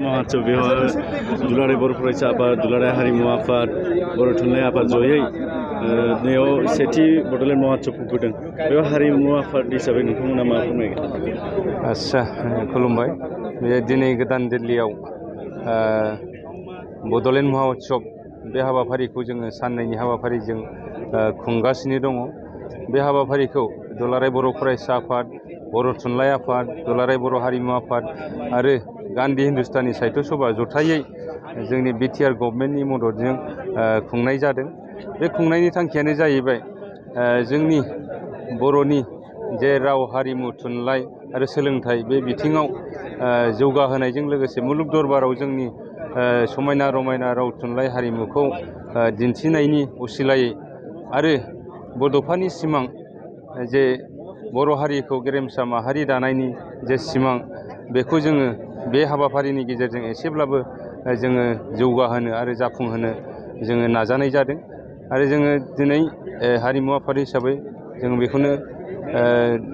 महात्सव बेवहाय दुलाराय बर' फरायसा आफाद दुलाराय हारिमु आफाद बर' थुनलाइ आफाद जयै नैयाव सेथि बड'लेण्ड महात्सव खुंफुदों बेयाव हारिमु आफाद हिसाबै नोंथांमोना मा फोरमायगोन? आच्छा खुलुमबाय। बे दिनै गोदान दिल्लीयाव बड'लेण्ड महात्सव बे हाबाफारिखौ जोङो साननैनि हाबाफारिजों खुंगासिनो दङ। बे हाबाफारिखौ दुलाराय बर' फरायसा आफाद बर' थुनलाइ आफाद दुलाराय बर' हारिमु आफाद आरो गान्धी हिन्दुस्तानी साहित्य सभा जथायै जोंनि बिटिआर गभर्नमेन्टनि मददजों खुंनाय जादों। बे खुंनायनि थांखियानो जाहैबाय जोंनि बर'नि जे राव हारिमु थुनलाइ आरो सोलोंथाइ बे बिथिङाव जौगाहोनायजों लोगोसे मुलुग दरबाराव जोंनि समायना रमायना राव थुनलाइ हारिमुखौ दिन्थिनायनि असिलायै आरो बड'फानि सिमां जे बर' हारिखौ गेरेमसा माहारि दानायनि जे सिमां बेखौ जोङो बे हाबाफारिनि गेजेरजों एसेब्लाबो जोङो जौगाहोनो आरो जाफुंहोनो जोङो नाजानाय जादों। आरो जोङो दिनै हारिमु आफाद हिसाबै जों बेखौनो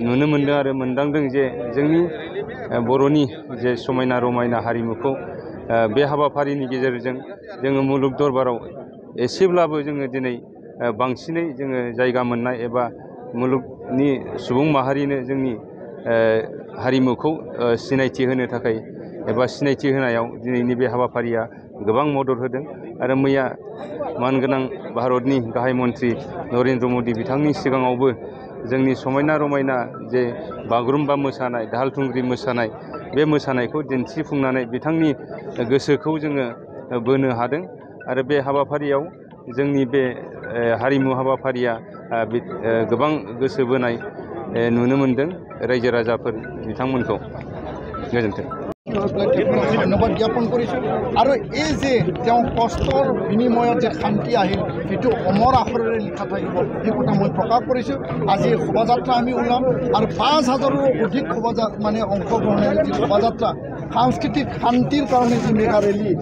नुनो मोनदों आरो मोनदांदों जे जोंनि बर'नि जे समायना रमायना हारिमुखौ बे हाबाफारिनि गेजेरजों जोङो मुलुग दरबाराव एसेब्लाबो जोङो दिनै बांसिनै जोङो जायगा मोननाय एबा मुलुगनि सुबुं माहारिनो जोंनि हारिमुखौ सिनायथि होनो थाखाय एबा सिनायथि होनायाव दिनैनि बे हाबाफारिया गोबां मदद होदों। आरो मैया मानगोनां भारतनि गाहाय मन्त्रि नरेन्द्र मदि बिथांनि सिगाङावबो जोंनि समायना रमायना जे बागुरुम्बा मोसानाय दाहाल थुंग्रि मोसानाय बे मोसानायखौ दिन्थिफुंनानै बिथांनि गोसोखौ जोङो बोनो हादों। आरो बे हाबाफारियाव जोंनि बे हारिमु हाबाफारिया गोबां गोसो बोनाय नुनो मोनदों रायजो राजाफोर बिथांमोनखौ। गोजोन्थों। ধন্যবাদ জ্ঞাপন কৰিছোঁ আৰু এই যে তেওঁ কষ্টৰ বিনিময়ত যে শান্তি আহিল সেইটো অমৰ আখৰেৰে লিখা থাকিব সেই কথা মই প্ৰকাশ কৰিছোঁ। আজি শোভাযাত্ৰা আমি ওলাম আৰু ৫,০০০ৰো অধিক মানে অংশগ্ৰহণেৰে যি শোভাযাত্ৰা সাংস্কৃতিক শান্তিৰ কাৰণে যি মেগা ৰেলী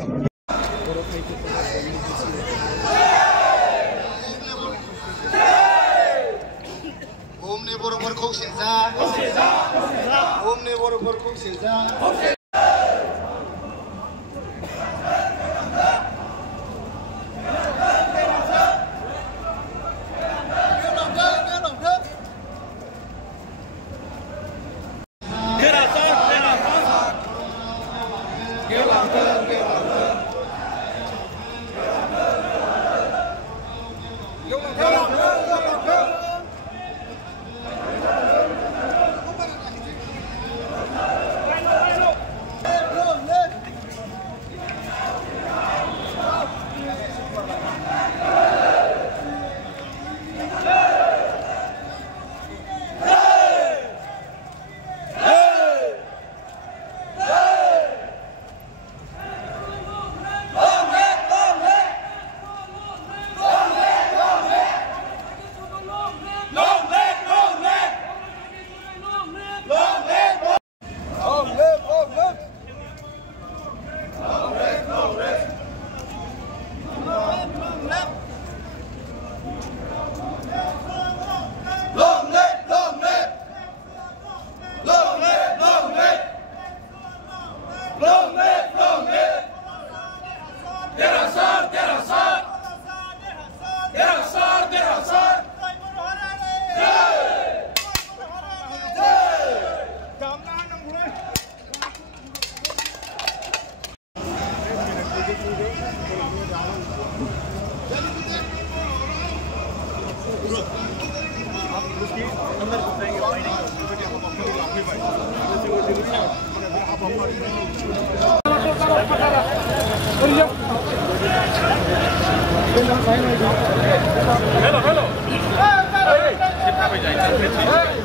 Hello.